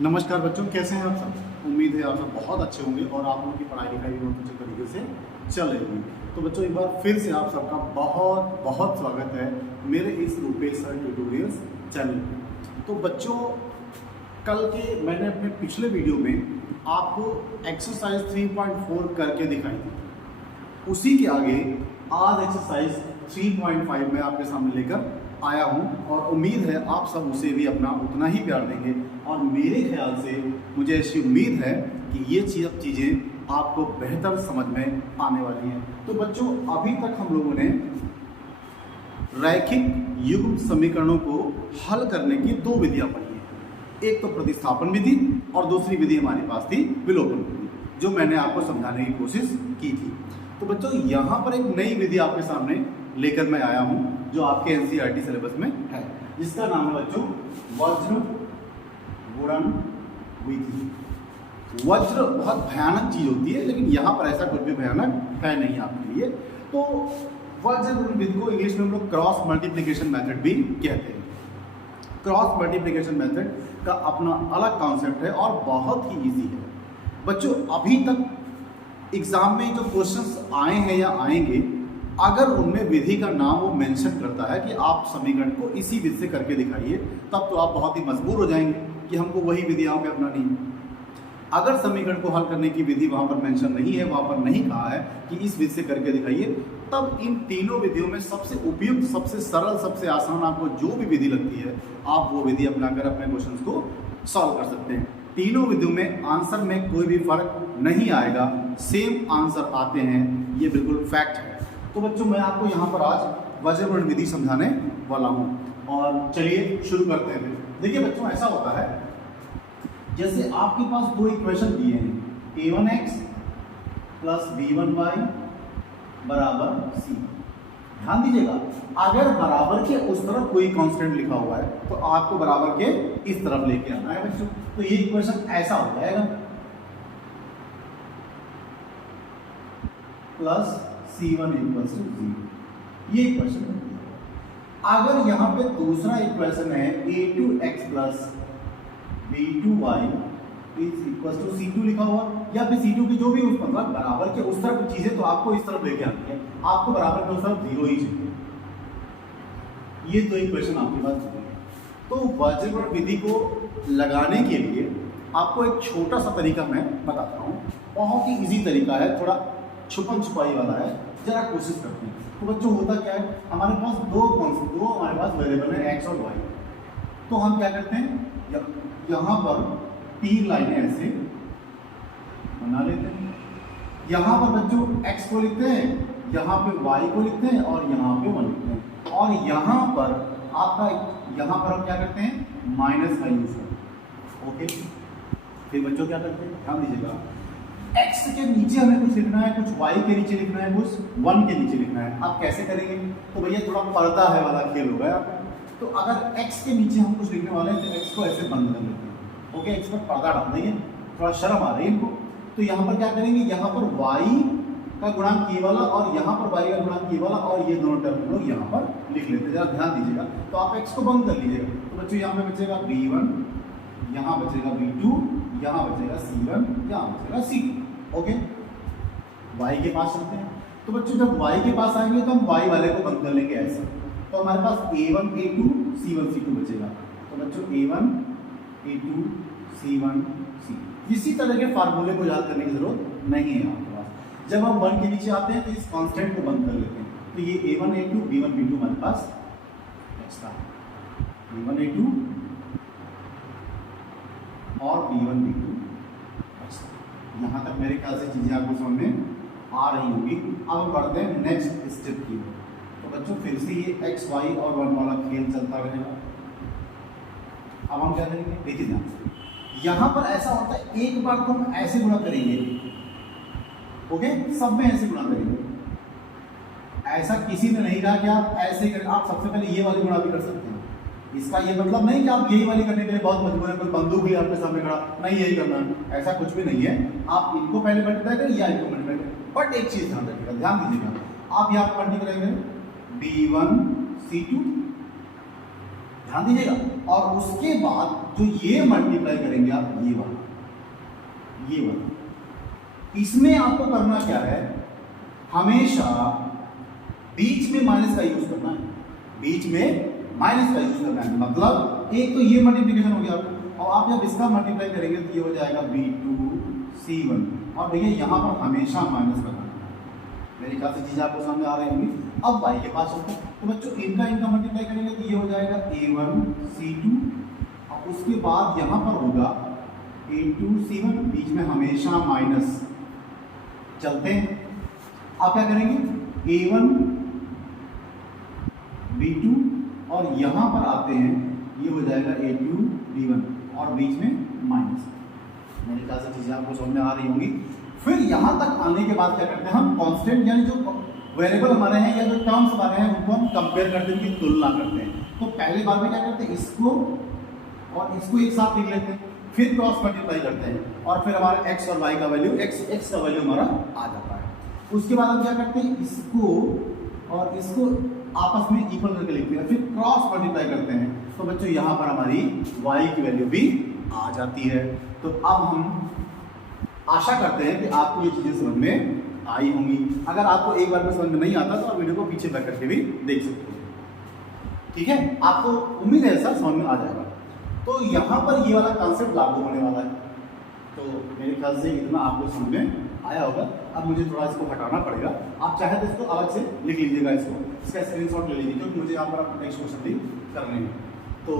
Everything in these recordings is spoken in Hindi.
नमस्कार बच्चों, कैसे हैं आप सब। उम्मीद है आप सब बहुत अच्छे होंगे और आप लोगों की पढ़ाई लिखाई भी बहुत अच्छे तरीके से चल रही होगी। तो बच्चों, एक बार फिर से आप सबका बहुत बहुत स्वागत है मेरे इस रूपेश सर ट्यूटोरियल्स चैनल पे। तो बच्चों, कल के मैंने अपने पिछले वीडियो में आपको एक्सरसाइज 3.4 करके दिखाई थी। उसी के आगे आज एक्सरसाइज 3.5 में आपके सामने लेकर आया हूं और उम्मीद है आप सब उसे भी अपना उतना ही प्यार देंगे। और मेरे ख्याल से मुझे ऐसी उम्मीद है कि ये चीज़ें आपको बेहतर समझ में आने वाली हैं। तो बच्चों, अभी तक हम लोगों ने रैखिक युग्म समीकरणों को हल करने की दो विधियां पढ़ी हैं। एक तो प्रतिस्थापन विधि और दूसरी विधि हमारे पास थी विलोपन विधि, जो मैंने आपको समझाने की कोशिश की थी। तो बच्चों, यहाँ पर एक नई विधि आपके सामने लेकर मैं आया हूँ जो आपके एनसीईआरटी सिलेबस में है, जिसका नाम है बच्चों वज्र गुणन विधि। वज्र बहुत भयानक चीज होती है, लेकिन यहाँ पर ऐसा कुछ भी भयानक है नहीं आपके लिए। तो वज्र गुणन विधि को इंग्लिश में हम लोग क्रॉस मल्टीप्लिकेशन मेथड भी कहते हैं। क्रॉस मल्टीप्लिकेशन मेथड का अपना अलग कॉन्सेप्ट है और बहुत ही इजी है। बच्चों, अभी तक एग्जाम में जो क्वेश्चंस आए हैं या आएंगे, अगर उनमें विधि का नाम वो मेंशन करता है कि आप समीकरण को इसी विधि से करके दिखाइए, तब तो आप बहुत ही मजबूर हो जाएंगे कि हमको वही विधि यहाँ पे अपनानी है। अगर समीकरण को हल करने की विधि वहां पर मेंशन नहीं है, वहां पर नहीं कहा है कि इस विधि से करके दिखाइए, तब इन तीनों विधियों में सबसे उपयुक्त, सबसे सरल, सबसे आसान आपको जो भी विधि लगती है, आप वो विधि अपनाकर अपने क्वेश्चंस को सॉल्व कर सकते हैं। तीनों विधियों में आंसर में कोई भी फर्क नहीं आएगा, सेम आंसर आते हैं, ये बिल्कुल फैक्ट है। तो बच्चों, मैं आपको यहाँ पर आज वज्र गुणन विधि समझाने वाला हूँ और चलिए शुरू करते हैं। देखिए बच्चों, ऐसा होता है जैसे आपके पास दो इक्वेशन दिए हैं, a1x प्लस b1y बराबर c। ध्यान दीजिएगा, अगर बराबर के उस तरफ कोई कांस्टेंट लिखा हुआ है तो आपको बराबर के इस तरफ लेके आना है बच्चों। तो ये इक्वेशन ऐसा हो जाएगा, प्लस c1 इक्वल्स टू 0। ये इक्वेशन है। अगर यहां पे दूसरा इक्वेशन है a2x plus b2y is equals to c2 लिखा हुआ, या फिर c2 की जो भी उस मतलब बराबर के उस तरफ चीजें तो आपको इस तरफ लेके आनी है, आपको बराबर के उस तरफ 0 ही चाहिए। ये दो इक्वेशन आपके पास है। तो वज्र गुणन विधि को लगाने के लिए आपको एक छोटा सा तरीका मैं बताता हूँ, बहुत ही इजी तरीका है, थोड़ा छुपन छुपाई वाला है, जरा कोशिश करते हैं। तो बच्चों, होता क्या है, हमारे पास दो हमारे पास वेरिएबल है x और y। तो हम क्या करते हैं, यहाँ पर तीन लाइनें ऐसे बना लेते हैं। यहाँ पर बच्चों x को लिखते हैं, यहाँ पे y को लिखते हैं और यहाँ पे 1 लिखते हैं। और यहाँ पर आपका यहाँ पर हम क्या करते हैं, माइनस का यूज करते हैं। ओके, फिर बच्चों क्या करते हैं, ध्यान दीजिएगा, x के नीचे हमें कुछ लिखना है, कुछ y के नीचे लिखना है, कुछ 1 के नीचे लिखना है। आप कैसे करेंगे, तो भैया थोड़ा पर्दा है वाला खेल होगा यहाँ पे। तो अगर x के नीचे हम कुछ लिखने वाले हैं तो x को ऐसे बंद कर लेते हैं। ओके, x पर पर्दा डाल देंगे, थोड़ा शर्म आ रही है इनको। तो यहाँ पर क्या करेंगे, यहाँ पर y का गुणांक ये वाला और यहाँ पर y का गुणांक ये वाला, और ये दोनों टर्म हम लोग यहाँ पर लिख लेते हैं। जरा ध्यान दीजिएगा, तो आप x को बंद कर लीजिएगा। तो बच्चों, यहाँ पे बचेगा b1, यहाँ बचेगा b2, यहाँ बचेगा c1, यहाँ बचेगा c2। ओके, y के पास चलते हैं। तो बच्चों, जब y के पास आएंगे तो हम y वाले को बंद कर लेंगे ऐसे। तो हमारे पास a1 a2 c1 c2 बचेगा। तो बच्चों, a1 a2 c1 c2, इसी तरह के फार्मूले को याद करने की जरूरत नहीं है आपके पास। जब हम 1 के नीचे आते हैं तो इस कांस्टेंट को बंद कर लेते हैं। तो ये a1 a2 b1 b2 हमारे पास बचता है, a1 a2 और b1 b2। यहाँ तक मेरे ख्याल से चीजें आपको समझ में आ रही होंगी। अब हम बढ़ते हैं नेक्स्ट स्टेप की ओर। तो बच्चों, फिर से ये x y और 1 वाला खेल चलता रहेगा। अब हम क्या करेंगे, देखिए ध्यान से, यहाँ पर ऐसा होता है, एक बार तो हम ऐसे गुणा करेंगे, ओके, सब में ऐसे गुणा करेंगे। ऐसा किसी ने नहीं कहा कि आप ऐसे करें। आप सबसे पहले ये वाली गुणा भी कर सकते हैं। इसका ये मतलब नहीं कि आप यही वाली करने के लिए बहुत मजबूर है, कोई बंदूक भी आपके सामने खड़ा नहीं यही करना है, ऐसा कुछ भी नहीं है। आप इनको पहले मल्टीप्लाई करें या इनको मल्टीप्लाई करें, बट एक चीज ध्यान रखिएगा, ध्यान दीजिएगा, आप यहाँ पर मल्टीप्लाई करें b1 c2, ध्यान दीजिएगा, और उसके बाद जो ये मल्टीप्लाई करेंगे आप ये वाला, इसमें आपको करना क्या है, हमेशा बीच में माइनस का यूज करना है, बीच में माइनस का यूज करना है। मतलब एक तो ये मल्टीप्लिकेशन हो गया और आप जब इसका मल्टीप्लाई करेंगे तो ये हो जाएगा B2C1 और भैया यहाँ पर हमेशा माइनस करना है। मेरे ख्याल से चीज़ें आपको सामने आ रही होंगी। अब y के पास चलते हैं, तो बच्चों इनका मल्टीप्लाई करेंगे तो ये हो जाएगा A1C2 और उसके बाद यहाँ पर होगा A2C1, बीच में हमेशा माइनस। चलते हैं, आप क्या करेंगे A1 B2 और यहाँ पर आते हैं, ये हो जाएगा A2 B1 और बीच में माइनस। मेरे ख्याल से चीज़ें आपको समझ में आ रही होंगी। फिर यहाँ तक आने के बाद क्या करते हैं हम, कांस्टेंट यानी जो वेरिएबल हमारे हैं या जो टर्म्स हमारे हैं उनको हम कंपेयर करते हैं, उनकी तुलना करते हैं। तो पहली बार में क्या करते हैं, इसको और इसको एक साथ लिख लेते हैं, फिर क्रॉस मल्टीप्लाई करते हैं और फिर हमारा x और y का वैल्यू, x का वैल्यू हमारा आ जाता है। उसके बाद हम क्या करते हैं, इसको और इसको आपस में इक्वल करके लिखते हैं, फिर क्रॉस मल्टीप्लाई करते हैं। तो बच्चों यहाँ पर हमारी y की वैल्यू भी आ जाती है। तो अब हम आशा करते हैं कि आपको ये चीज़ें समझ में आई होंगी। अगर आपको एक बार में समझ में नहीं आता तो आप वीडियो को पीछे बैक करके भी देख सकते हो। ठीक है, आपको उम्मीद है सर समझ में आ जाएगा। तो यहाँ पर ये वाला कॉन्सेप्ट लागू होने वाला है। तो मेरे ख्याल से इतना आपको समझ में आया होगा। अब मुझे थोड़ा इसको हटाना पड़ेगा, आप चाहे तो इसको अलग से लिख लीजिएगा, इसका स्क्रीनशॉट ले लीजिए, क्योंकि मुझे यहाँ पर नेक्स्ट क्वेश्चन भी करने हैं। तो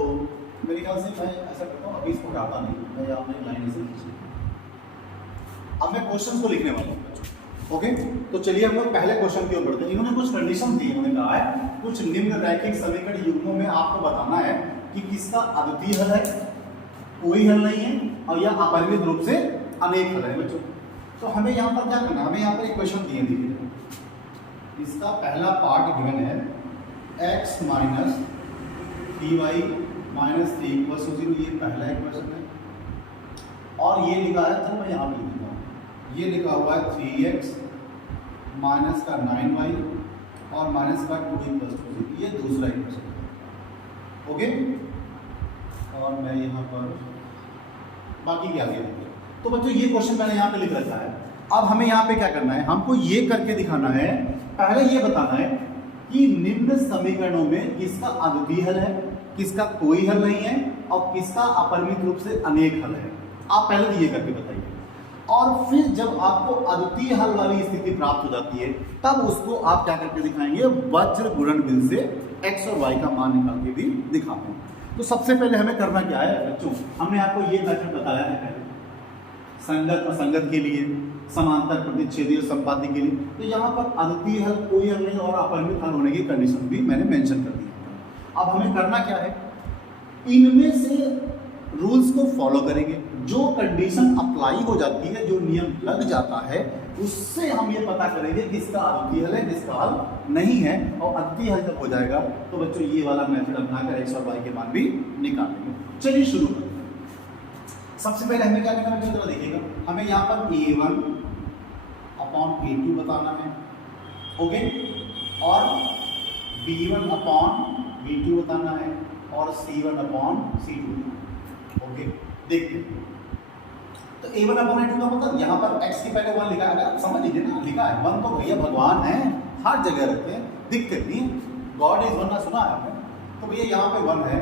मेरे ख्याल से मैं ऐसा करता हूँ, अभी इसको हटाता नहीं, मैं आपने लाइन से खींची। अब मैं क्वेश्चन को लिखने वाला हूँ बच्चों। ओके, तो चलिए हम लोग पहले क्वेश्चन की ओर बढ़ते हैं। इन्होंने कुछ कंडीशन दी, इन्होंने कहा है कुछ निम्न रैखिक समीकरण युग्मों में आपको बताना है कि किसका अद्वितीय हल है, कोई हल नहीं है, और या अपरिमित रूप से अनेक हल है बच्चों। तो हमें यहाँ पर क्या करना है, हमें यहाँ पर इक्वेशन दिए दीजिए। इसका पहला पार्ट गिवन है x माइनस 3y माइनस 3 = 0, ये पहला इक्वेशन है। और ये लिखा है, तो मैं यहाँ पे लिख दूँगा, ये लिखा हुआ है 3x माइनस का 9y और माइनस का 2 = 0, ये दूसरा इक्वेशन है। ओके, और मैं यहाँ पर बाकी क्या लिखा है। तो बच्चों ये क्वेश्चन मैंने यहाँ पे लिख रखा है। अब हमें यहाँ पे क्या करना है, हमको ये करके दिखाना है, पहले ये बताना है कि निम्न समीकरणों में किसका अद्वितीय हल है, किसका कोई हल नहीं है, और किसका अपरिमित रूप से अनेक हल है। आप पहले तो ये करके बताइए, और फिर जब आपको अद्वितीय हल वाली स्थिति प्राप्त हो जाती है तब उसको आप क्या करके दिखाएंगे, वज्र गुणनफल से x और y का मान निकाल के भी दिखाते हैं। तो सबसे पहले हमें करना क्या है बच्चों, हमने आपको ये मेथड बताया है संगत असंगत के लिए, समांतर प्रतिच्छेदी और संपाती के लिए। तो यहाँ पर अद्वितीय हल, कोई हल नहीं और अपरिमित हल होने की कंडीशन भी मैंने मेंशन कर दी है। अब हमें करना क्या है, इनमें से रूल्स को फॉलो करेंगे। जो कंडीशन अप्लाई हो जाती है, जो नियम लग जाता है, उससे हम ये पता करेंगे किसका अद्वितीय हल है, किसका हल नहीं है। और अद्वितीय हल जब हो जाएगा तो बच्चों ये वाला मेथड अपनाकर x और y के मान भी निकालेंगे। चलिए शुरू करते हैं। सबसे पहले हमें क्या करना है, देखिएगा, हमें यहाँ पर A1 अपॉन A2 बताना है, ओके, और B1 अपॉन B2 बताना है, और C1 अपॉन C2, ओके। देखिए, तो A1 अपॉन A2 का मतलब यहाँ पर x के पहले 1 लिखा है, अगर आप समझ लीजिए ना, लिखा है 1 तो भैया भगवान है, हर जगह रहते हैं, दिक्कत नहीं, गॉड इज 1 ना सुना है आपने। तो भैया यहाँ पे 1 है,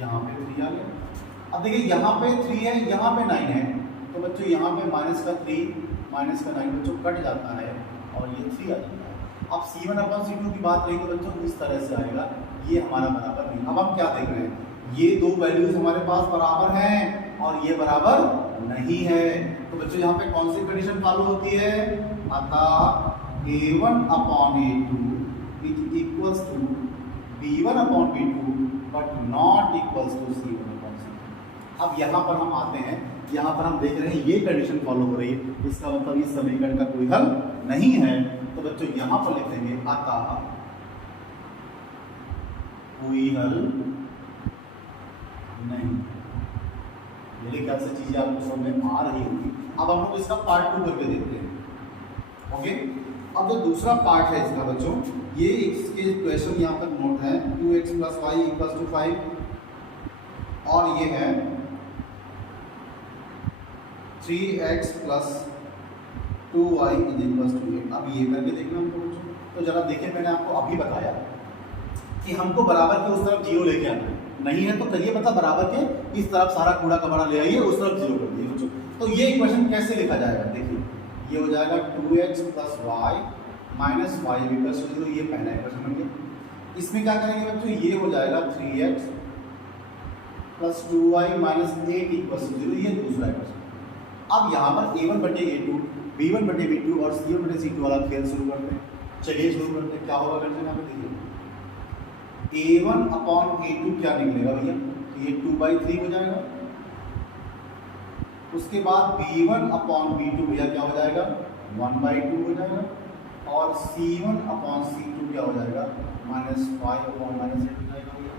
यहाँ पे 3 आ गया। अब देखिए यहाँ पे 3 है, यहाँ पे 9 है, तो बच्चों यहाँ पे माइनस का 3 माइनस का 9 बच्चों कट जाता है और ये 3 आ जाता है। अब C1 अपॉन C2 की बात रही तो बच्चों इस तरह से आएगा, ये हमारा बराबर नहीं। अब हम क्या देख रहे हैं, ये दो वैल्यूज हमारे पास बराबर हैं और ये बराबर नहीं है। तो बच्चों यहाँ पे कौन सी कंडीशन फॉलो होती है, अतः A1 upon A2 is equals to B1 upon B2 but not equals to C1 upon C2। अब यहाँ पर हम आते हैं, यहाँ पर हम देख रहे हैं ये कंडीशन फॉलो हो रही है, इसका मतलब इस समीकरण का कोई हल नहीं है। तो बच्चों यहाँ पर लिख देंगे अतः कोई हल नहीं। मेरे ख्याल से चीजें आपको समझ में आ रही होगी। अब हम लोग इसका पार्ट 2 करके देखते हैं, ओके। अब जो दूसरा पार्ट है इसका बच्चों, ये इसके क्वेश्चन यहाँ पर नोट है, 2x + y = 5, और ये है 3x plus 2y is equal to 8। अब ये करके देखना हमको बच्चों। तो जरा देखिए, मैंने आपको अभी बताया कि हमको बराबर के उस तरफ जीरो लेके आना है, नहीं है तो करिए मतलब बराबर के इस तरफ सारा कूड़ा कबाड़ा ले आइए, उस तरफ जीरो कर दिए बच्चों। तो ये इक्वेशन कैसे लिखा जाएगा, देखिए ये हो जाएगा 2x plus Y minus Y equal to 0। ये पहला इक्वेशन बन गया। इसमें क्या करेंगे बच्चों, ये हो जाएगा 3x plus 2y minus 8 equal to 0। ये दूसरा इक्वेशन। अब यहाँ पर a1 बटे a2, b1 बटे b2 और c1 बटे c2 वाला खेल शुरू करते हैं। चलिए शुरू करते हैं। क्या होगा करते हैं, यहाँ पे देखिए a1 अपॉन a2 क्या निकलेगा भैया, तो ये 2/3 हो जाएगा। उसके बाद b1 अपॉन b2 भैया क्या हो जाएगा, 1/2 हो जाएगा। और c1 अपॉन c2 क्या हो जाएगा, -5 अपॉन -8 हो जाएगा भैया।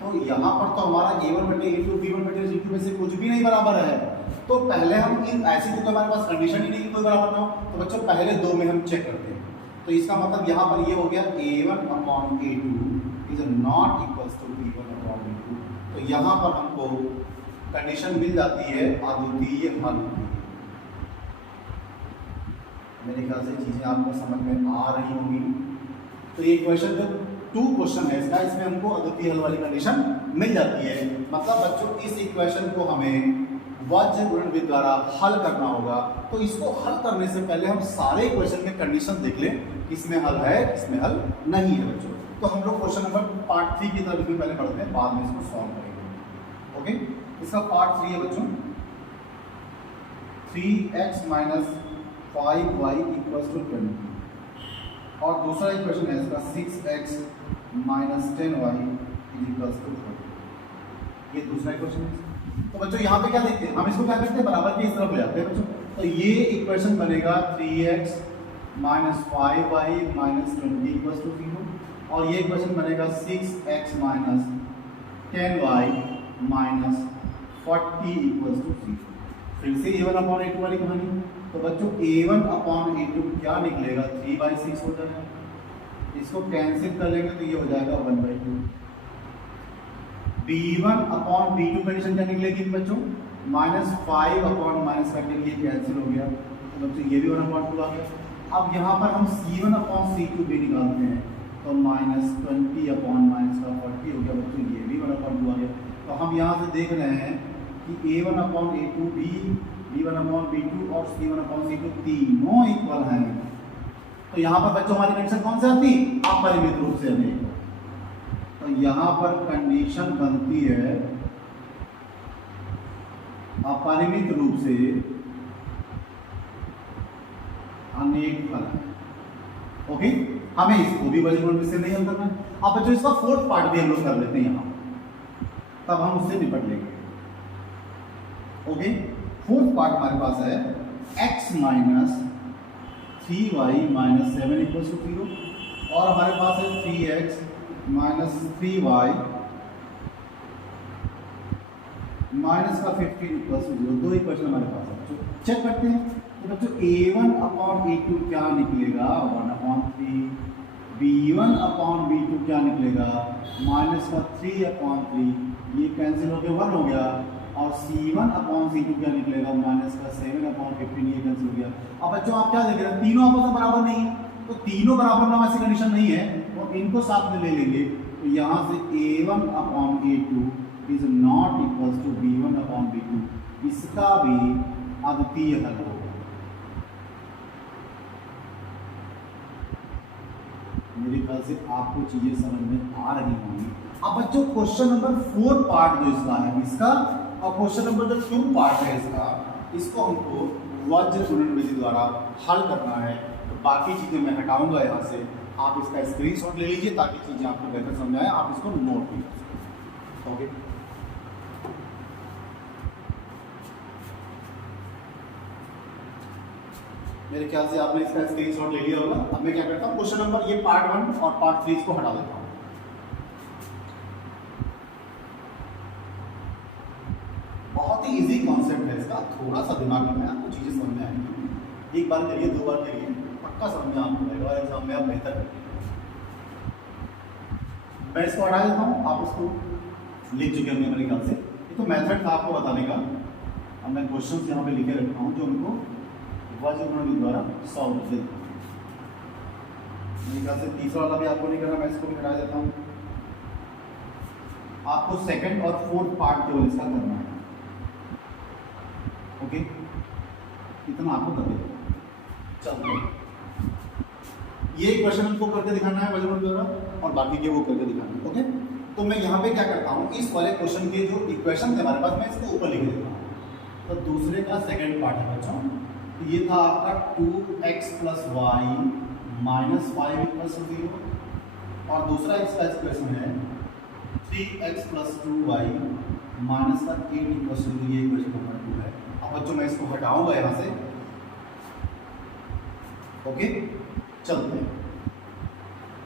तो यहाँ पर तो हमारा a1 बटे a2 b1 बटे c2 में से कुछ भी नहीं बराबर है। तो पहले हम इन ऐसी तो हमारे पास कंडीशन ही नहीं कि कोई बराबर ना हो, तो बच्चों पहले दो में हम चेक करते हैं। तो इसका मतलब यहाँ पर ये हो गया a1 upon a2 is not equals to b1 upon b2। तो यहाँ पर हमको कंडीशन मिल जाती है अद्वितीय हल। मेरे ख्याल से चीज़ें आपको समझ में आ रही होंगी। तो ये क्वेश्चन जो 2 क्वेश्चन है इसका, इसमें हमको अद्वितीय हल वाली कंडीशन मिल जाती है। मतलब बच्चों इस इक्वेशन को हमें वज्र गुणन विधि द्वारा हल करना होगा। तो इसको हल करने से पहले हम सारे इक्वेशन के कंडीशन देख लें, किसमें हल है किसमें हल नहीं है बच्चों। तो हम लोग क्वेश्चन नंबर पार्ट 3 की तरफ भी पहले बढ़ते हैं, बाद में इसको सॉल्व करेंगे। ओके, इसका पार्ट 3 है बच्चों 3x minus 5y equals to 20। और दूसरा इक्वेशन है इसका 6x minus 10y equals to 4। ये दूसरा इक्वेशन है। तो बच्चों यहाँ पे क्या देखते हैं, हम इसको क्या करते हैं, बराबर की इस तरफ ले जाते हैं बच्चों। तो ये इक्वेशन बनेगा 3x minus 5y minus 20 equals to 0। और ये इक्वेशन बनेगा 6x minus 10y minus 40 equals to 0। फिर से a1 अपॉन a2 वाली कहानी। तो बच्चों a1 अपॉन a2 क्या निकलेगा, 3/6 हो जाएगा। इसको कैंसिल कर लेंगे तो ये हो जाएगा 1/2। b1 अपॉन b2 कंडीशन क्या निकलेगी बच्चों, -5 अपॉन माइनस करके ये कैंसिल हो गया। तो बच्चों ये भी 1/2 आ गया। अब यहाँ पर हम c1 अपॉन c2 भी निकालते हैं, तो -20 अपॉन -40 हो गया बच्चों, ये भी 1/2 आ गया। तो हम यहाँ से देख रहे हैं कि a1 upon a2 b1 upon b2 और c1 अपॉन c2 तीनों इक्वल हैं। तो यहाँ पर बच्चों हमारी कंडीशन कौन सी आती, अपरिमित रूप से अनेक। तो यहाँ पर कंडीशन बनती है अपरिमित रूप से अनेक फलन। ओके, हमें इसको भी वज्र गुणन से नहीं हल करना है। अब बच्चों इसका 4th पार्ट भी हम लोग कर लेते हैं यहाँ, तब हम उससे निपट लेंगे। ओके, 4th पार्ट हमारे पास है x minus 3y minus 7 equal to 0। और हमारे पास है 3x माइनस 3y माइनस का 15 इक्वल टू 0। दो इक्वेशन हमारे पास है बच्चों, चेक करते हैं। तो बच्चों a1 अपॉन a2 क्या निकलेगा, 1/3। b1 अपॉन b2 क्या निकलेगा, माइनस का 3/3। ये कैंसिल होकर 1 हो गया। और c1 अपॉन c2 क्या निकलेगा, माइनस का 7/15। ये कैंसिल हो गया। अब बच्चों आप क्या देख रहे हैं, तीनों आपस में बराबर नहीं है। तो तीनों बराबर ना वैसी कंडीशन नहीं है, तो इनको साथ में ले लेंगे। तो यहाँ से a1 upon a2 is not equals to b1 upon b2। इसका भी अद्वितीय हल होगा। मेरे ख्याल से आपको चीजें समझ में आ रही होंगी। अब बच्चों क्वेश्चन नंबर 4 पार्ट जो इसका है इसका, और क्वेश्चन नंबर जो 2 पार्ट है इसका, इसको हमको वज्र गुणन विधि द्वारा हल करना है। तो बाकी चीजें मैं हटाऊंगा यहाँ से, आप इसका स्क्रीनशॉट ले लीजिए ताकि चीजें आपको बेहतर समझ आए, आप इसको नोट भी कर सकते। ओके, मेरे ख्याल से आपने इसका स्क्रीनशॉट ले लिया होगा। अब मैं क्या करता हूँ, क्वेश्चन नंबर ये पार्ट 1 और पार्ट 3 को हटा देता हूँ। बहुत ही इजी कॉन्सेप्ट है इसका, थोड़ा सा दिमाग में आपको चीजें समझ में आएंगी। एक बार करिए, 2 बार करिए, पक्का समझ में आपको आएगा और एग्जाम में आप बेहतर करेंगे। मैं इसको हटा देता हूँ, आप इसको लिख चुके होंगे मेरे ख्याल से। ये तो मेथड था आपको बताने का। अब मैं क्वेश्चन यहाँ पे लिखे रखा हूँ जो उनको वज्र गुणन द्वारा सॉल्व करते हैं। मेरे ख्याल से तीसरा वाला भी आपको नहीं करना, मैं इसको भी करा देता हूँ। आपको सेकंड और फोर्थ पार्ट केवल इसका करना है। ओके, इतना आपको कर देगा। चलो ये क्वेश्चन हमको करके दिखाना है वज्र गुणन द्वारा, और बाकी के वो करके दिखाना है। ओके, तो मैं यहाँ पे क्या करता हूँ, इस वाले क्वेश्चन के जो इक्वेशन थे हमारे पास, मैं इसको ऊपर लिख देता हूँ। तो दूसरे का सेकंड पार्ट है बच्चों, तो ये था आपका 2x + y - 5 = 0, और दूसरा इसका इक्वेशन है 3x + 2y - 8 = 0। ये इक्वेशन नंबर 2 है। अब बच्चों मैं इसको हटाऊंगा यहाँ से। ओके, चलते हैं।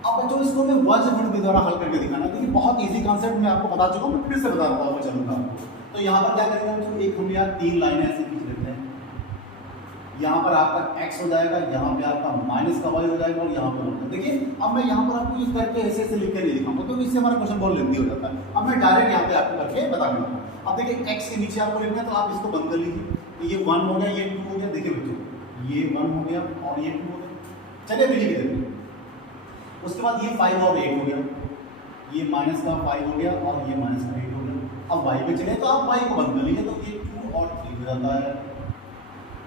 अब बच्चों इसको मैं वज्र गुणन के द्वारा हल करके दिखाना है। देखिए बहुत इजी कॉन्सेप्ट मैं आपको बता चुका हूँ, मैं फिर से बता रहा हूँ चलूंगा। तो यहाँ पर क्या करेंगे बच्चों, एक हम यहाँ 3 लाइनें ऐसे खींच लेते हैं। यहाँ पर आपका x हो जाएगा, यहाँ पे आपका माइनस का y हो जाएगा, और यहाँ पर देखिए अब मैं यहाँ पर आपको यूज करके ऐसे ऐसे लिख के नहीं दिखाऊंगा क्योंकि इससे हमारा क्वेश्चन बहुत लेंथी हो जाता है। अब मैं डायरेक्ट यहाँ पे आपको करके बता दूंगा। अब देखिए x के नीचे आपको लिखना है, तो आप इसको बंद कर लीजिए। ये 1 हो गया, ये 2 हो गया। देखिए बच्चों ये 1 हो गया और ये 2 हो गया। चलिए अभी लिख देते हैं। उसके बाद ये 5 और 8 हो गया, ये माइनस का 5 हो गया और ये माइनस का 8 हो गया। अब y पे चले तो आप y को बंद कर लीजिए, तो ये 2 और 3 हो जाता है।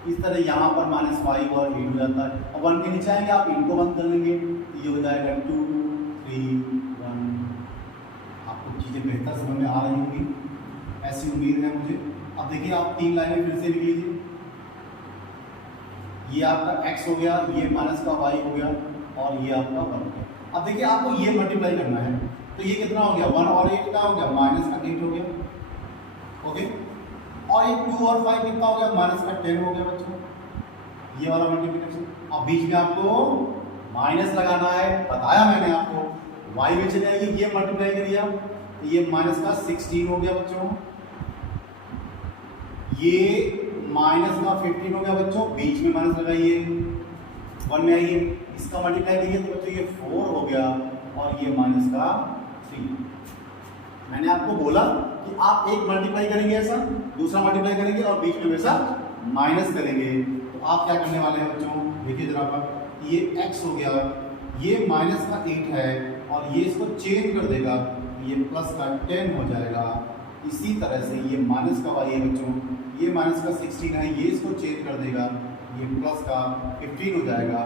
इस तरह यहाँ पर -5 और 8 हो जाता है। अब 1 के नीचे आएंगे, आप इनको बंद कर लेंगे, तो ये हो जाएगा 2 3 1। आपको चीज़ें बेहतर समझ में आ रही होंगी, ऐसी उम्मीद है मुझे। अब देखिए आप 3 लाइनें फिर से लिख लीजिए। ये आपका x हो गया, ये माइनस का y हो गया, और ये आपका 1 हो गया। अब देखिए आपको ये मल्टीप्लाई करना है, तो ये कितना हो गया, 1 और 8 का हो गया, माइनस का 8 हो गया। ओके, और ये 2 और 5 कितना हो गया, माइनस का 10 हो गया बच्चों, ये वाला मल्टीप्लिकेशन। अब बीच में आपको माइनस लगाना है, बताया मैंने आपको। y में चले आइए, ये मल्टीप्लाई करिए, ये माइनस का 16 हो गया बच्चों, ये माइनस का 15 हो गया बच्चों, बीच में माइनस लगाइए, 1 में आइए, इसका मल्टीप्लाई करिए, तो बच्चों ये 4 हो गया, और ये माइनस का 3। मैंने आपको बोला कि आप एक मल्टीप्लाई करेंगे ऐसा, दूसरा मल्टीप्लाई करेंगे, और बीच में वैसा माइनस करेंगे। तो आप क्या करने वाले हैं बच्चों, देखिए जरा पर, ये x हो गया, ये माइनस का 8 है, और ये इसको चेंज कर देगा, ये प्लस का 10 हो जाएगा। इसी तरह से ये माइनस का y है बच्चों, ये माइनस का 16 है, ये इसको चेंज कर देगा, ये प्लस का 15 हो जाएगा,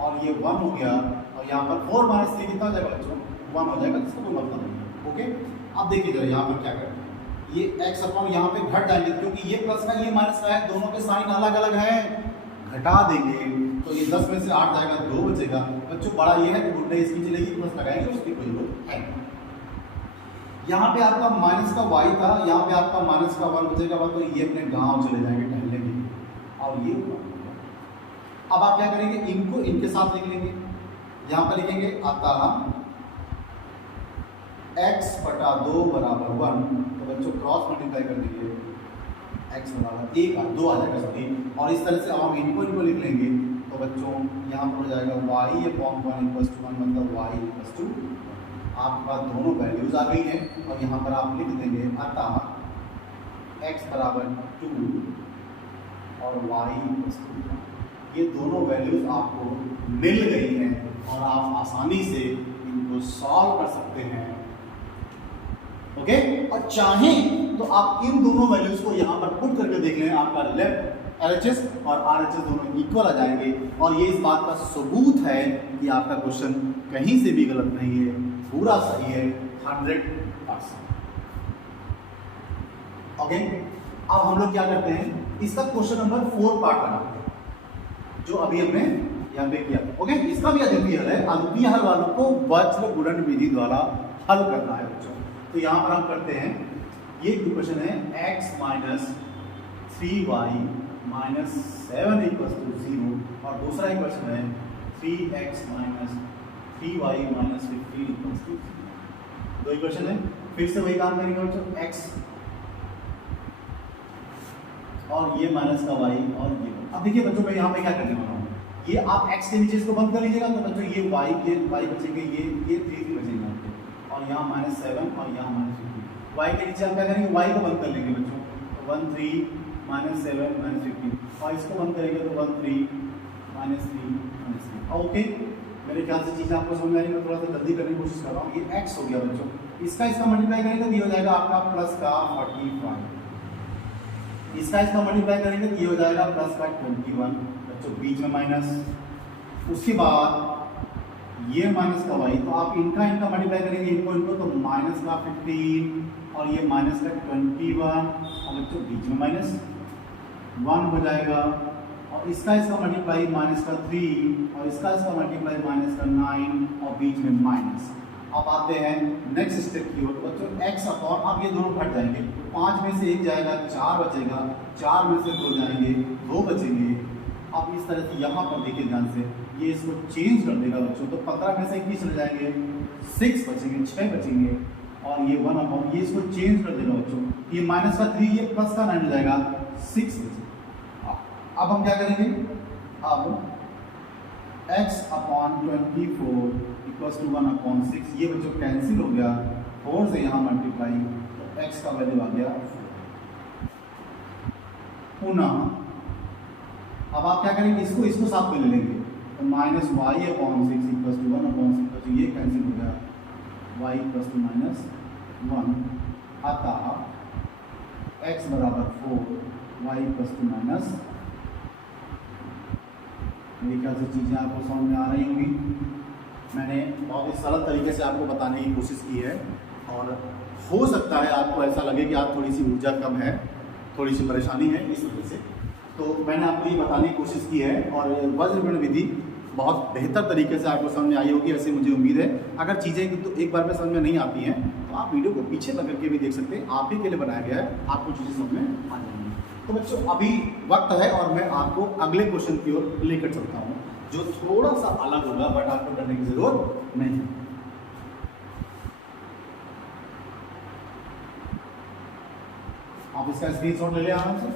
और ये 1 हो गया, और यहाँ पर 4 - 3 कितना हो जाएगा बच्चों, 1 हो जाएगा, जिसको कोई मतलब नहीं। ओके, अब देखिए जरा यहाँ पर क्या करें, ये x अपॉन यहाँ पे घट जाएंगे, क्योंकि ये प्लस का ये माइनस का है, दोनों के साइन अलग अलग हैं, घटा देंगे, तो ये 10 में से 8 जाएगा, 2 बचेगा। बच्चों बड़ा ये है कि गुड्डे इसकी चलेगी, प्लस लगाएंगे, उसकी कोई जरूरत है। यहाँ पे आपका माइनस का y था, यहाँ पे आपका माइनस का 1 बचेगा, तो ये अपने गांव चले जाएंगे टहलने के लिए, और ये अब आप क्या करेंगे, इनको इनके साथ लिख लेंगे। यहाँ पर लिखेंगे अतः x/2 = 1, तो बच्चों क्रॉस मल्टीप्लाई कर दीजिए, x = 1 2 आ जाएगा सॉरी, और इस तरह से हम इनको लिख लेंगे, तो बच्चों यहाँ पर हो जाएगा y/1 = 1, मतलब y = आपके पास दोनों वैल्यूज आ गई हैं, और यहाँ पर आप लिख देंगे अतः x = 2 और y = 2। ये दोनों वैल्यूज आपको मिल गई हैं, और आप आसानी से इनको सॉल्व कर सकते हैं। ओके, और चाहें तो आप इन दोनों वैल्यूज को यहाँ पर पुट करके देख लें, आपका लेफ्ट LHS और RHS दोनों इक्वल आ जाएंगे, और ये इस बात का सबूत है कि आपका क्वेश्चन कहीं से भी गलत नहीं है, पूरा सही है 100%। ओके, अब हम लोग क्या करते हैं, इसका क्वेश्चन नंबर 4 पार्ट बनाते हैं, जो अभी हमने यहाँ पे किया। ओके, इसका भी अद्वितीय हल है, अद्वितीय हल वालों को वज्र गुणन विधि द्वारा हल करना है बच्चों। तो यहाँ पर हम करते हैं, ये इक्वेशन है x - 3y - 7 = 0, और दूसरा इक्वेशन है 3x - 3y - 15 = 0। दो इक्वेशन है, फिर से वही काम करेंगे बच्चों, x और ये माइनस का y, और ये। अब देखिए बच्चों मैं यहाँ पे क्या करने वाला हूँ, ये आप x के नीचे इसको बंद कर लीजिएगा, तो बच्चों ये y बचेंगे, ये 3 बचेंगे आपके, और यहाँ -7 और यहाँ -15। y के नीचे हम क्या करेंगे, y को बंद कर लेंगे बच्चों, 1 3 माइनस 7 माइनस 15, और इसको बंद करेंगे तो 1 3 माइनस 3 माइनस 3। ओके, मेरे ख्याल से चीज़ें आपको समझ आ रही है। मैं थोड़ा सा जल्दी करने की कोशिश कर रहा हूँ। ये x हो गया बच्चों, इसका मल्टीप्लाई करेंगे तो ये हो जाएगा आपका प्लस का 45, इसका मल्टीप्लाई करेंगे तो ये हो जाएगा प्लस का 21 बच्चों, बीच में माइनस, उसके बाद ये माइनस का y, तो आप इनका मल्टीप्लाई करेंगे इनको तो माइनस का 15 और ये माइनस का 21 और बच्चों बीच में माइनस 1 हो जाएगा, और इसका मल्टीप्लाई माइनस का 3 और इसका मल्टीप्लाई माइनस का 9 और बीच में माइनस। अब आते हैं नेक्स्ट स्टेप की ओर। बच्चों x अपॉन, अब ये दोनों घट जाएंगे, 5 में से 1 जाएगा, 4 बचेगा, 4 में से 2 जाएंगे, 2 बचेंगे। अब इस तरह से यहाँ पर देखिए ध्यान से, ये इसको चेंज कर देगा बच्चों, तो 15 में से 21 चले जाएंगे, 6 बचेंगे, 6 बचेंगे, और ये 1 अपॉन, ये इसको चेंज कर देगा बच्चों, ये माइनस का 3, ये प्लस का 9 हो जाएगा, 6 बचेगा। अब हम क्या करेंगे, अब x upon 24 equals to 1 upon 6, ये बच्चों कैंसिल हो गया, 4 से यहाँ मल्टीप्लाई, तो x का वैल्यू आ गया 4। पुनः अब आप क्या करेंगे, इसको साथ में ले लेंगे, तो minus Y upon 6 equals to 1 upon 6, तो ये कैंसिल हो गया, y इक्वल्स टू माइनस 1, अतः x बराबर 4, y इक्वल्स टू माइनस। मेरे ख्याल से चीज़ें आपको समझ में आ रही होंगी। मैंने बहुत ही सरल तरीके से आपको बताने की कोशिश की है, और हो सकता है आपको ऐसा लगे कि आप थोड़ी सी ऊर्जा कम है, थोड़ी सी परेशानी है इस वजह से, तो मैंने आपको ये बताने की कोशिश की है। और वज्रगुणन विधि बहुत बेहतर तरीके से आपको समझ में आई होगी, ऐसे मुझे उम्मीद है। अगर चीज़ें तो एक बार में समझ में नहीं आती हैं तो आप वीडियो को पीछे लग करके भी देख सकते हैं, आप ही के लिए बनाया गया है, आपको चीज़ें समझ में आ जाएंगी। तो बच्चों अभी वक्त है और मैं आपको अगले क्वेश्चन की ओर लेकर चलता हूँ, जो थोड़ा सा अलग होगा, बट आपको डरने की जरूरत नहीं। आप इसका स्क्रीनशॉट ले लें आराम से,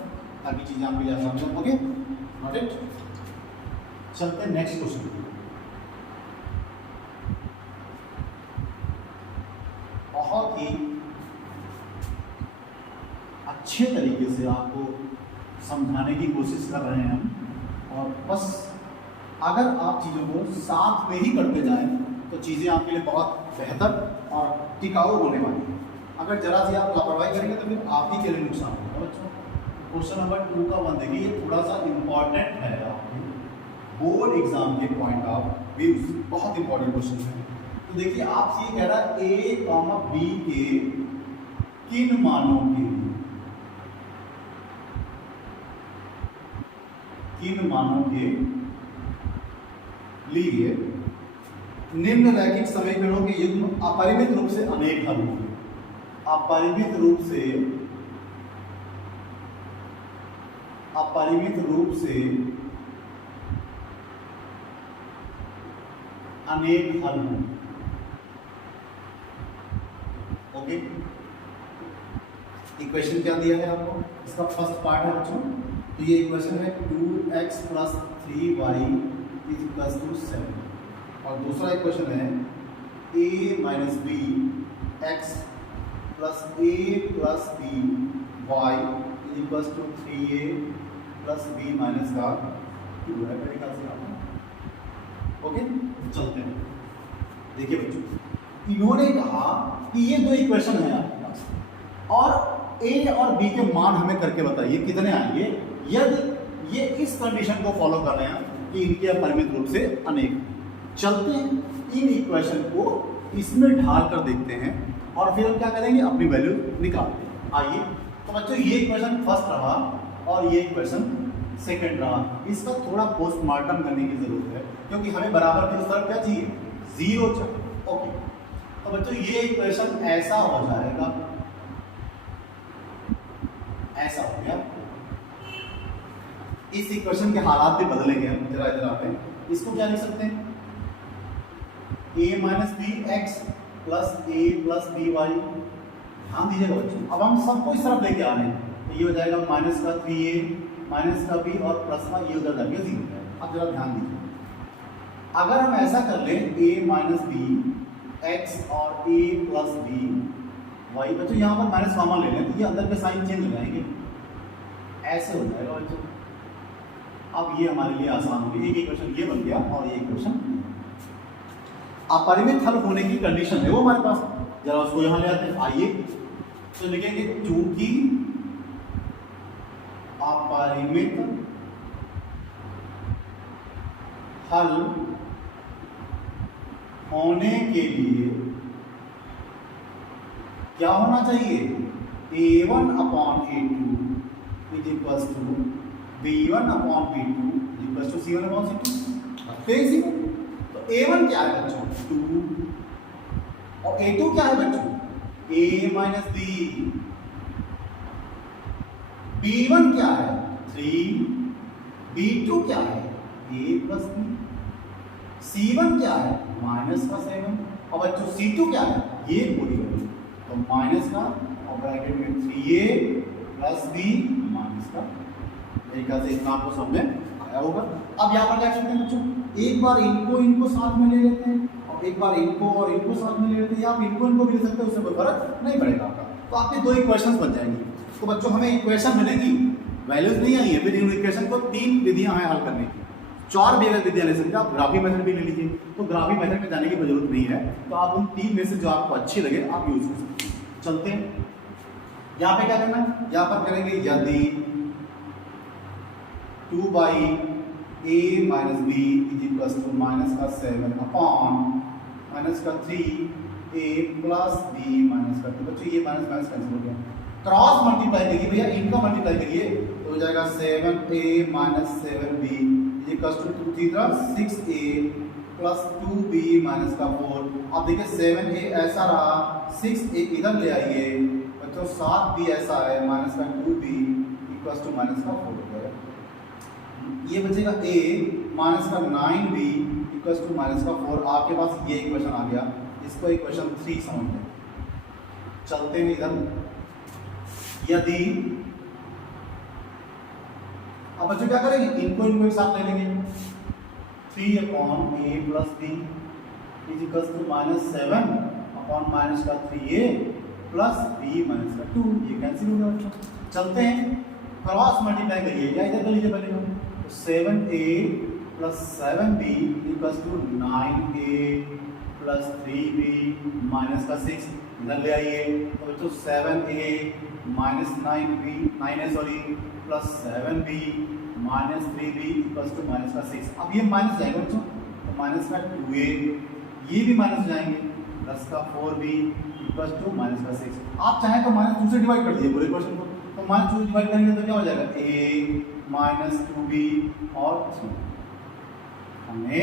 ताकि चीजें आपके लिए आसान हो। Okay, not it. चलते हैं नेक्स्ट क्वेश्चन की। बहुत ही अच्छे तरीके से आपको समझाने की कोशिश कर रहे हैं हम, और बस अगर आप चीज़ों को साथ में ही करते जाएं तो चीज़ें आपके लिए बहुत बेहतर और टिकाऊ होने वाली है। अगर जरा सी आप लापरवाही करेंगे तो फिर आप ही के लिए नुकसान होगा बच्चों। क्वेश्चन नंबर 2 का 1 देखिए, ये थोड़ा सा इम्पॉर्टेंट है आपके बोर्ड एग्जाम के पॉइंट ऑफ व्यू, बहुत इंपॉर्टेंट क्वेश्चन है। तो देखिए आपसे ये कह रहा है a, b के किन मानों के लिए, किन मानों के लिए निम्न रैखिक समीकरणों के युग्म अपरिमित रूप से अनेक हल होंगे। अपरिमित रूप से अनेक हल होंगे। ओके, इक्वेशन क्या दिया है आपको, इसका फर्स्ट पार्ट है बच्चों, तो ये इक्वेशन है 2x + 3y = 7, और दूसरा इक्वेशन है a - b x + a + b y = 3a + b - 2 है मेरे ख्याल से आपको। ओके, चलते हैं। देखिए बच्चों, इन्होंने कहा कि ये दो इक्वेशन है आपके पास, और a और b के मान हमें करके बताइए कितने आएंगे यदि ये इस कंडीशन को फॉलो कर रहे हैं कि इनके अपरिमित रूप से अनेक। चलते हैं इन इक्वेशन को इसमें ढाल कर देखते हैं, और फिर हम क्या करेंगे, अपनी वैल्यू निकालते हैं। आइए, तो बच्चों ये इक्वेशन फर्स्ट रहा और ये इक्वेशन सेकंड रहा। इसका थोड़ा पोस्टमार्टम करने की जरूरत है, क्योंकि हमें बराबर की तरफ क्या चाहिए, 0 चाहिए। ओके, तो बच्चों ये इक्वेशन ऐसा हो जाएगा, ऐसा हो गया। इस इक्वेशन के हालात भी बदलेंगे हम, जरा इधर आते हैं। इसको क्या लिख सकते हैं, a - bx + a + by। ध्यान दीजिएगा बच्चों, अब हम सबको इस तरफ लेके आ रहे हैं, तो ये हो जाएगा -3a -b और प्लस का ये उधर जाएगा 0। अब जरा ध्यान दीजिए, अगर हम ऐसा कर लें a - b x और a + b वाई बच्चों यहाँ पर माइनस कॉमन ले लें तो ये अंदर के साइन चेंज हो जाएंगे, ऐसे हो जाएगा बच्चों। अब ये हमारे लिए आसान हो गई, एक इक्वेशन ये बन गया और ये इक्वेशन अपरिमित हल होने की कंडीशन है वो हमारे पास। जरा उसको यहां ले आते हैं, आइए तो लिखेंगे चूंकि अपरिमित हल होने के लिए क्या होना चाहिए, a1/a2 is equals to b1/b2 is equals to c1/c2। इसी तो a1 क्या है बच्चों 2 और a2 क्या है बच्चों a माइनस b, b1 क्या है 3, b2 क्या है a प्लस b, c1 क्या है माइनस का 7 और बच्चों c2 क्या है ये पूरी वैल्यू, तो माइनस का और ब्रैकेट में 3a प्लस b माइनस का। तरीका से इतना आपको समझ में आया होगा। अब यहाँ पर क्या करते हैं बच्चों, एक बार इनको साथ में ले लेते हैं और एक बार इनको और इनको साथ में ले लेते हैं, या आप इनको भी ले सकते हैं, उससे कोई फर्क नहीं पड़ेगा आपका। तो आपके दो इक्वेशंस बन जाएंगी। तो बच्चों हमें इक्वेशन मिलेगी, वैल्यूज नहीं आई है, फिर इन इक्वेशन को 3 विधियां हैं हल करने की, 4 भी अगर विधियां ले सकते हैं आप, ग्राफी मेथड भी ले लीजिए। तो ग्राफी मेथड में जाने की जरूरत नहीं है, तो आप उन 3 में से जो आपको अच्छी लगे आप यूज कर सकते हैं। चलते हैं यहाँ पे क्या करना है, यहाँ पर करेंगे यदि 2/a minus b is equals to minus का 7 अपॉन माइनस का 3a प्लस b माइनस का 2। बच्चों ये माइनस माइनस कैंसिल हो गया, क्रॉस मल्टीप्लाई करिए भैया, इनका मल्टीप्लाई करिए तो हो जाएगा 7a minus 7b is equals to 2 3 6a plus 2b minus का 4। अब देखिए 7a ऐसा रहा, 6a इधर ले आइए बच्चों, 7b ऐसा है माइनस का 2b इक्वल्स टू माइनस का 4 हो जाएगा। ये बचेगा a माइनस का 9b इक्वल्स टू माइनस का 4। आपके पास ये इक्वेशन आ गया, इसको इक्वेशन 3 समझ लें। चलते हैं इधर, यदि अब बच्चों क्या करेंगे, इनको एक साथ ले लेंगे, 3/a plus b is equals to minus 7 upon minus का 3a प्लस b माइनस का 2। ये कैंसिल हो गया बच्चों। चलते हैं क्रॉस मल्टीप्लाई करिए, या इधर कर लीजिए पहले तो 7a plus 7b equals to 9a plus 3b minus का 6। इधर ले आइए तो बच्चों 7a minus 9a sorry plus 7b minus 3b equals to minus का 6। अब ये माइनस जाएगा बच्चों, तो माइनस का 2a, ये भी माइनस जाएंगे, प्लस का 4b इक्वल्स टू माइनस का 6। आप चाहें तो माइनस 2 से डिवाइड कर दीजिए पूरे क्वेश्चन को, तो माइनस 2 डिवाइड करेंगे तो क्या हो जाएगा a माइनस 2b और 3। हमने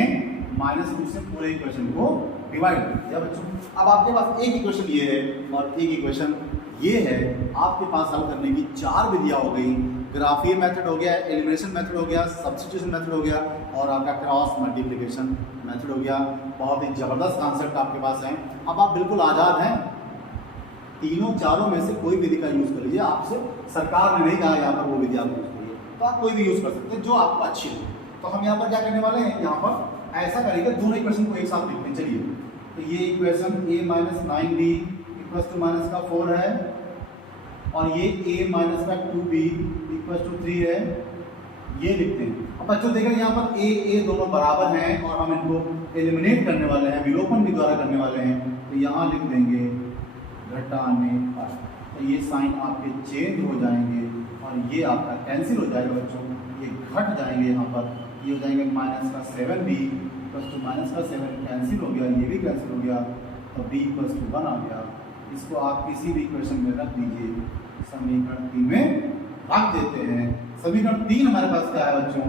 माइनस 2 से पूरे इक्वेशन को डिवाइड कर दिया बच्चों। अब आपके पास एक इक्वेशन ये है और एक इक्वेशन ये है, आपके पास हल करने की 4 विधियां हो गई। ग्राफीय मेथड हो गया, एलिमिनेशन मेथड हो गया, सब्स्टिट्यूशन मेथड हो गया और आपका क्रॉस मल्टीप्लिकेशन मेथड हो गया। बहुत ही जबरदस्त कॉन्सेप्ट आपके पास है। अब आप बिल्कुल आज़ाद हैं, तीनों चारों में से कोई विधि का यूज कर लीजिए। आपसे सरकार ने नहीं कहा यहाँ पर वो विधि आप यूज करिए, तो आप कोई भी यूज कर सकते हैं जो आपको अच्छी हो। तो हम यहाँ पर क्या करने वाले हैं, यहाँ पर ऐसा करेंगे, दोनों इक्वेशन को एक साथ लिखते हैं। चलिए तो ये equation a minus 9b equals to minus का 4 है और ये a माइनस का 2b इक्वल्स टू 3 है, ये लिखते हैं। अब बच्चों देखें यहाँ पर a दोनों बराबर हैं और हम इनको एलिमिनेट करने वाले हैं, विलोपन के द्वारा करने वाले हैं। तो यहाँ लिख देंगे घटाने पर, तो ये साइन आपके चेंज हो जाएंगे और ये आपका कैंसिल हो जाएगा बच्चों, ये घट जाएंगे यहाँ पर, ये हो जाएंगे माइनस का 7b प्लस टू माइनस का 7 कैंसिल हो गया, ये भी कैंसिल हो गया, तो b प्लस टू 1 आ गया। इसको आप किसी भी इक्वेशन में रख दीजिए, समीकरण 3 में रख देते हैं। समीकरण 3 हमारे पास क्या है बच्चों,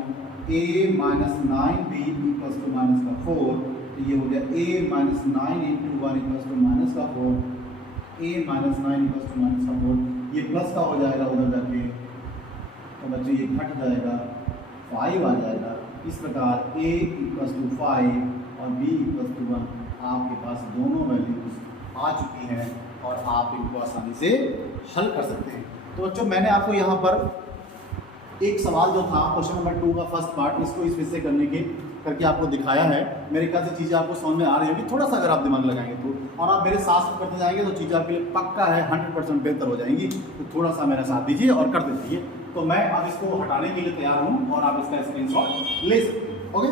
a minus 9b equals to minus का 4, तो ये हो गया a minus 9 into 1 equals to minus का 4, a minus 9 equals to minus का 4, ये प्लस का हो जाएगा उधर जाके, तो बच्चों ये घट जाएगा, 5 आ जाएगा। इस प्रकार a इक्वल्स टू 5 और b इक्वल्स टू 1, आपके पास दोनों वैल्यूज आ चुकी हैं और आप इनको आसानी से हल कर सकते हैं। तो बच्चों मैंने आपको यहाँ पर एक सवाल जो था क्वेश्चन नंबर 2 का फर्स्ट पार्ट, इसको इस विषय करके आपको दिखाया है। मेरे ख्याल से चीज़ें आपको समझ में आ रही होगी, थोड़ा सा अगर आप दिमाग लगाएंगे तो, और आप मेरे साथ करते जाएंगे तो चीज़ें आपके लिए पक्का है 100% बेहतर हो जाएंगी। तो थोड़ा सा मेरा साथ दीजिए और कर दीजिए। तो मैं अब इसको हटाने के लिए तैयार हूँ और आप इसका स्क्रीनशॉट ले सकते हैं। ओके,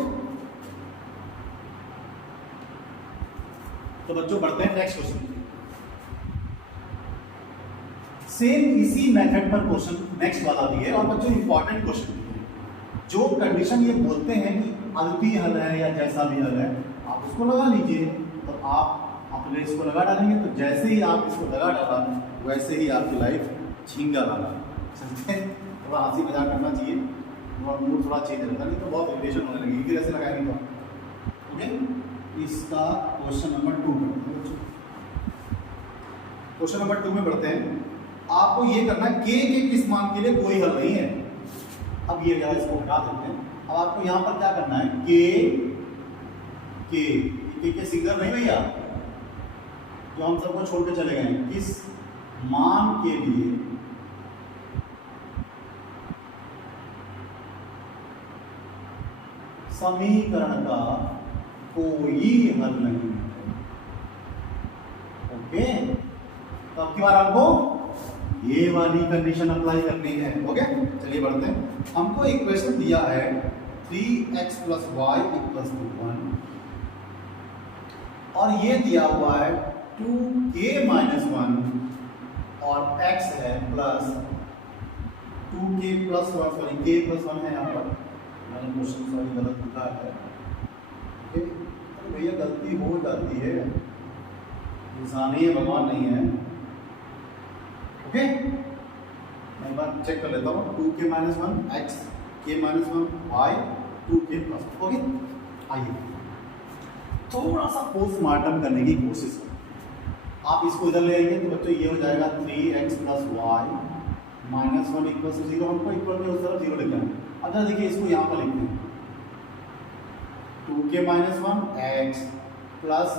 तो बच्चों बढ़ते हैं नेक्स्ट क्वेश्चन। सेम इसी मेथड पर क्वेश्चन नेक्स्ट वाला भी है, और बच्चों इंपॉर्टेंट क्वेश्चन है। जो कंडीशन ये बोलते हैं कि अद्वितीय हल है या जैसा भी हल है, आप उसको लगा लीजिए। तो आप अपने इसको लगा डालेंगे, तो जैसे ही आप इसको लगा डाला वैसे ही आपकी लाइफ झींगा वाला। समझते हैं, थोड़ा हंसी मजाक करना चाहिए, मूड थोड़ा चेंज रहता, नहीं तो बहुत इरिटेशन होने लगेगी फिर ऐसे लगाएंगे तो। ओके, इसका क्वेश्चन नंबर 2 क्वेश्चन नंबर 2 में बढ़ते हैं। आपको ये करना है के किस मान के लिए कोई हल नहीं है। अब ये क्या, इसको हटा देते हैं। अब आपको यहां पर क्या करना है, के सिंगल नहीं भैया, जो हम सबको छोड़ के चले गए, किस मान के लिए समीकरण का कोई हल नहीं है। ओके, तो अब की बार आपको ये वाली कंडीशन अप्लाई करनी है। ओके, चलिए बढ़ते हैं। हमको एक क्वेश्चन दिया है 3x + y = 1, और ये दिया हुआ है 2k - 1 और x है प्लस 2k + 1, सॉरी k + 1 है। यहाँ पर मैंने क्वेश्चन सॉरी गलत लिखा है। भैया गलती हो जाती है, इंसान ही है, भगवान नहीं है। ओके, मैं एक बार चेक कर लेता हूँ। 2k - 1 x, k - 1 y, 2k +। Okay, आइए थोड़ा सा पोस्टमार्टम करने की कोशिश करें। आप इसको इधर ले आइए, तो बच्चों ये हो जाएगा 3x + y - 1 = 0। हमको इक्वल में उस तरफ 0 लेके आना। अब जरा देखिए, इसको यहाँ पर लिखते हैं 2k - 1 x plus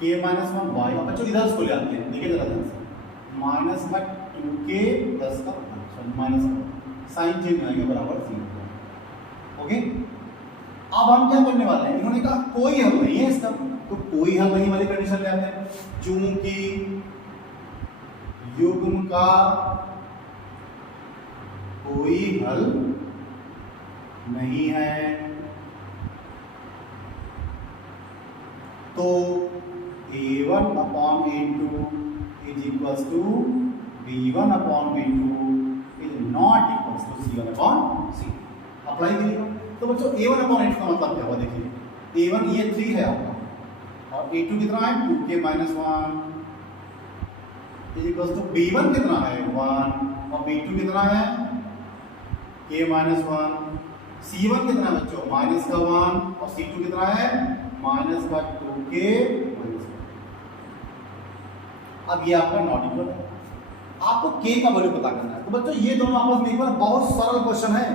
k - 1 y। अब बच्चों इधर इसको ले आते हैं, देखिए जरा ध्यान से, माइनस का 2k प्लस का माइनस का साइन चेंज आएगा बराबर 0। ओके, अब हम क्या करने वाले हैं, इन्होंने कहा कोई हल नहीं है इसका, तो कोई हल नहीं वाली कंडीशन ले आते हैं। चूंकि युग्म का कोई हल नहीं है, तो a1/a2 = b1/b2 is not equals to c1/c। Apply करिए। तो बच्चों a1/a2 का मतलब क्या हुआ, देखिए a1 ये 3 है आपका, और a2 कितना है 2k - 1 इक्वल्स टू b1 कितना है 1, और b2 कितना है k - 1, c1 कितना है बच्चों -1 और c2 कितना है -2k। अब ये आपका नॉट इक्वल है, आपको k का वैल्यू पता करना है। तो बच्चों ये दोनों आपस में इक्वल, बहुत सरल क्वेश्चन है,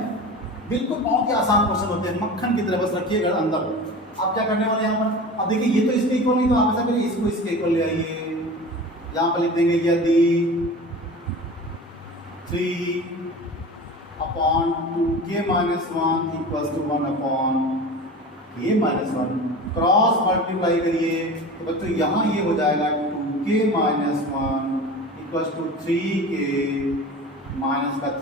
बिल्कुल बहुत ही आसान क्वेश्चन होते हैं, मक्खन की तरह, बस रखिएगा अंदर। आप क्या करने वाले हैं यहाँ पर, अब देखिए ये तो इसके इक्वल नहीं, तो आप ऐसा करिए इसको इसके इक्वल ले आइए। यहाँ पर लिख देंगे यदि 3/2k - 1 = 1/k - 1, क्रॉस मल्टीप्लाई करिए, तो बच्चों यहाँ ये हो जाएगा 2k - 1 = 3k -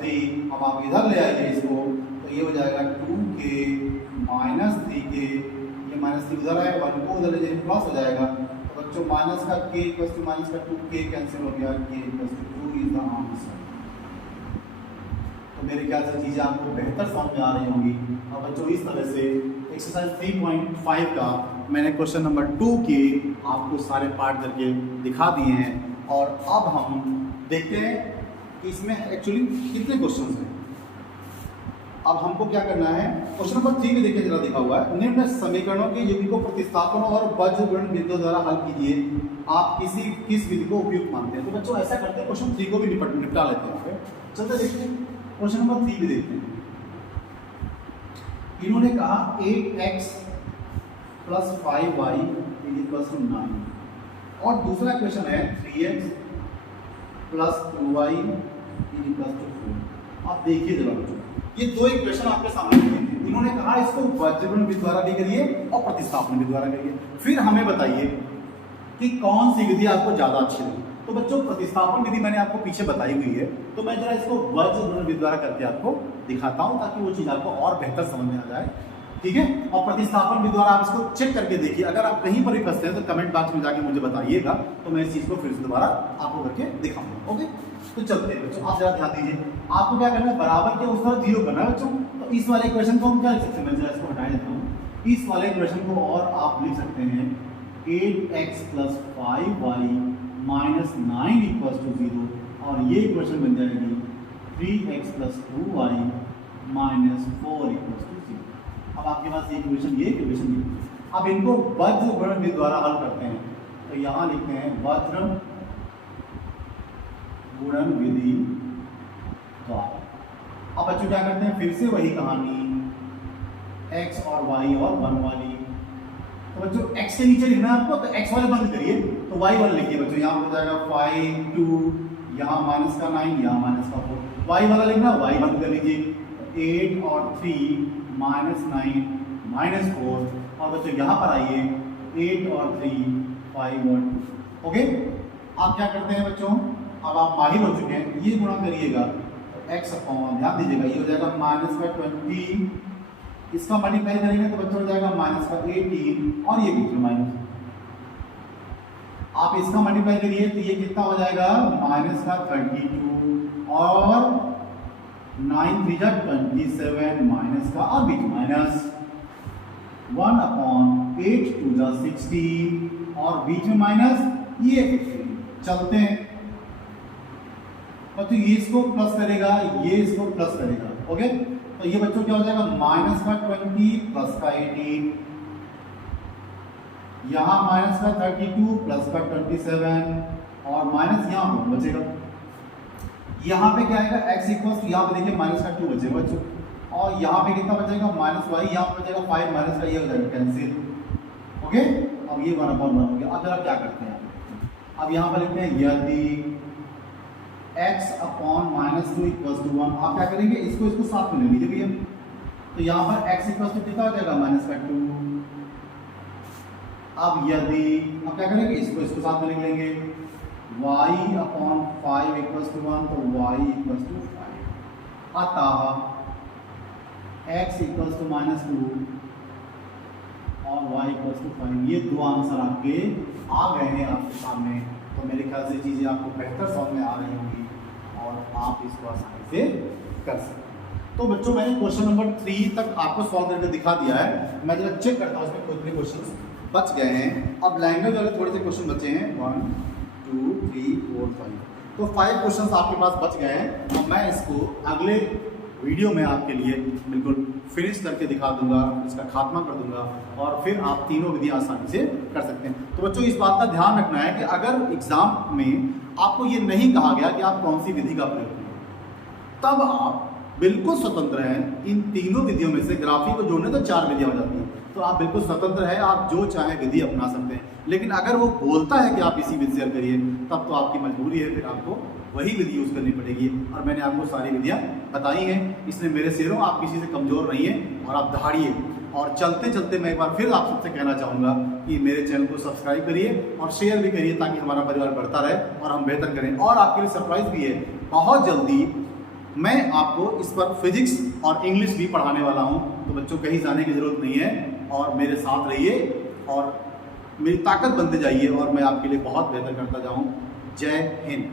3। अब आप इधर ले आइए इसको, तो ये हो जाएगा 2k - 3k, ये -3 उधर है, 1 को उधर ले जाइए, प्लस हो जाएगा। तो बच्चों माइनस का k = -2k कैंसिल हो गया, k = 2 इज द आंसर। तो मेरे ख्याल से चीज़ें आपको बेहतर समझ में आ रही होंगी। और बच्चों इस तरह से एक्सरसाइज 3.5 का मैंने क्वेश्चन नंबर 2 के आपको सारे पार्ट करके दिखा दिए हैं। और अब हम देखते हैं कि इसमें एक्चुअली कितने क्वेश्चंस हैं। अब हमको क्या करना है, क्वेश्चन नंबर 3 में देखिए जरा दिखा हुआ है, निम्न समीकरणों के युग्म को प्रतिस्थापन और बीजगणित विधियों द्वारा हल कीजिए, आप किस विधि को उपयुक्त मानते हैं। तो बच्चों ऐसा करते हैं, क्वेश्चन 3 को भी निपटा लेते हैं। चलते देखते हैं क्वेश्चन नंबर 3 भी देखते हैं। इन्होंने कहा 8x + 5y = 9, और दूसरा क्वेश्चन है 3x + 2y = 4। आप देखिए जरा बच्चों, ये दो इक्वेशन आपके सामने हैं। इन्होंने कहा इसको वज्रगुणन विधि द्वारा भी करिए और प्रतिस्थापन विधि द्वारा करिए। फिर हमें बताइए कि कौन सी विधि आपको ज्यादा अच्छी लगी। तो बच्चों प्रतिस्थापन विधि मैंने आपको पीछे बताई हुई है, तो मैं जरा इसको वज्रगुणन विधि द्वारा करके आपको दिखाता हूं ताकि वो चीज आपको और बेहतर समझ में आ जाए, ठीक है। और प्रतिस्थापन विधि द्वारा आप इसको चेक करके देखिए। अगर आप कहीं पर भी फंसते हैं तो कमेंट बॉक्स में जाके मुझे बताइएगा, तो मैं इस चीज को फिर से दोबारा आपको करके दिखाऊंगा। ओके, तो चलते हैं बच्चों, आप जरा ध्यान दीजिए। आपको क्या करना है, बराबर के उस तरफ 0 करना है बच्चों। तो इस वाले इक्वेशन को हम क्या लिख सकते हैं, मैं जरा इसको हटा देता हूं। इस वाले इक्वेशन को और आप लिख सकते हैं 8x + 5y - 9 = 0, और ये इक्वेशन बन जाएगी 3x + 2y - 4 = 0। अब आपके पास ये इक्वेशन ये। अब इनको वज्रगुणन विधि द्वारा हल करते हैं, तो यहां लिखते हैं वज्रगुणन विधि द्वारा। अब बच्चों क्या करते हैं, फिर से वही कहानी, x और y और 1 वाली। तो बच्चों x के नीचे लिखना है आपको, तो x वाले बंद करिए, तो y वाला लिखिए बच्चों। यहाँ हो जाएगा 5 2, यहाँ -9, यहाँ -4। y वाला लिखना, y बंद कर लीजिए, 8 और 3 -9 -4। और बच्चों यहाँ पर आइए 8 और 3 5 और 2। ओके, आप क्या करते हैं बच्चों, अब आप माहिर हो चुके हैं, ये गुणा करिएगा तो x अपॉन, ध्यान दीजिएगा, ये हो जाएगा -20, इसका मल्टीप्लाई करेंगे तो बच्चों हो जाएगा -18, और ये बीच में माइनस। आप इसका मल्टीप्लाई करिए तो ये कितना हो जाएगा, -32, और 9 3 जा 27, माइनस का और बीच माइनस 1/8 2 जा 16, और बीच में माइनस, ये 15। चलते हैं तो ये इसको प्लस करेगा, ये इसको प्लस करेगा। ओके, तो ये बच्चों क्या हो जाएगा, -20 + 18, यहाँ -32 + 27, और माइनस यहाँ पर बचेगा। यहाँ पे क्या आएगा, x = यहाँ पे देखिए -2 बचेगा बच्चों, और यहाँ पे कितना बचेगा, -y, यहाँ पे बचेगा 5, माइनस का ये हो जाएगा कैंसिल। ओके, अब ये 1/1 हो गया। अब जरा क्या करते हैं, अब यहाँ पर लिखते हैं यदि x अपॉन -2 = 1। आप क्या करेंगे, इसको साथ में ले लीजिए भैया। तो यहाँ पर x = कितना हो जाएगा, -2। अब यदि, अब क्या करेंगे, इसको साथ में लिख लेंगे, y अपॉन 5 = 1, तो y = 5। अतः x = -2 और y = 5। ये दो आंसर आपके आ गए हैं आपके सामने। तो मेरे ख्याल से चीज़ें आपको बेहतर समझ में आ रही होंगी और आप इसको आसानी से कर सकते हैं। तो बच्चों मैंने क्वेश्चन नंबर 3 तक आपको सॉल्व करके दिखा दिया है। मैं जरा चेक करता हूँ इसमें कितने क्वेश्चन बच गए हैं। अब लैंग्वेज वाले थोड़े से क्वेश्चन बचे हैं, 1 2 3 4 5। तो 5 क्वेश्चन आपके पास बच गए हैं। अब मैं इसको अगले वीडियो में आपके लिए बिल्कुल फिनिश करके दिखा दूंगा, इसका खात्मा कर दूंगा, और फिर आप तीनों विधि आसानी से कर सकते हैं। तो बच्चों इस बात का ध्यान रखना है कि अगर एग्जाम में आपको ये नहीं कहा गया कि आप कौन सी विधि का प्रयोग करें, तब आप बिल्कुल स्वतंत्र हैं। इन तीनों विधियों में से ग्राफी को जोड़ने तो 4 विधियां हो जाती हैं, तो आप बिल्कुल स्वतंत्र हैं, आप जो चाहे विधि अपना सकते हैं। लेकिन अगर वो बोलता है कि आप इसी विधि से करिए, तब तो आपकी मजबूरी है, फिर आपको वही विधि यूज करनी पड़ेगी। और मैंने आपको सारी विधियां बताई हैं, इसलिए मेरे शेरों आप किसी से कमजोर नहीं है और आप दहाड़िए। और चलते चलते मैं एक बार फिर आप सबसे कहना चाहूँगा कि मेरे चैनल को सब्सक्राइब करिए और शेयर भी करिए, ताकि हमारा परिवार बढ़ता रहे और हम बेहतर करें। और आपके लिए सरप्राइज भी है, बहुत जल्दी मैं आपको इस पर फिजिक्स और इंग्लिश भी पढ़ाने वाला हूँ। तो बच्चों कहीं जाने की ज़रूरत नहीं है, और मेरे साथ रहिए और मेरी ताकत बनते जाइए, और मैं आपके लिए बहुत बेहतर करता जाऊँ। जय हिंद।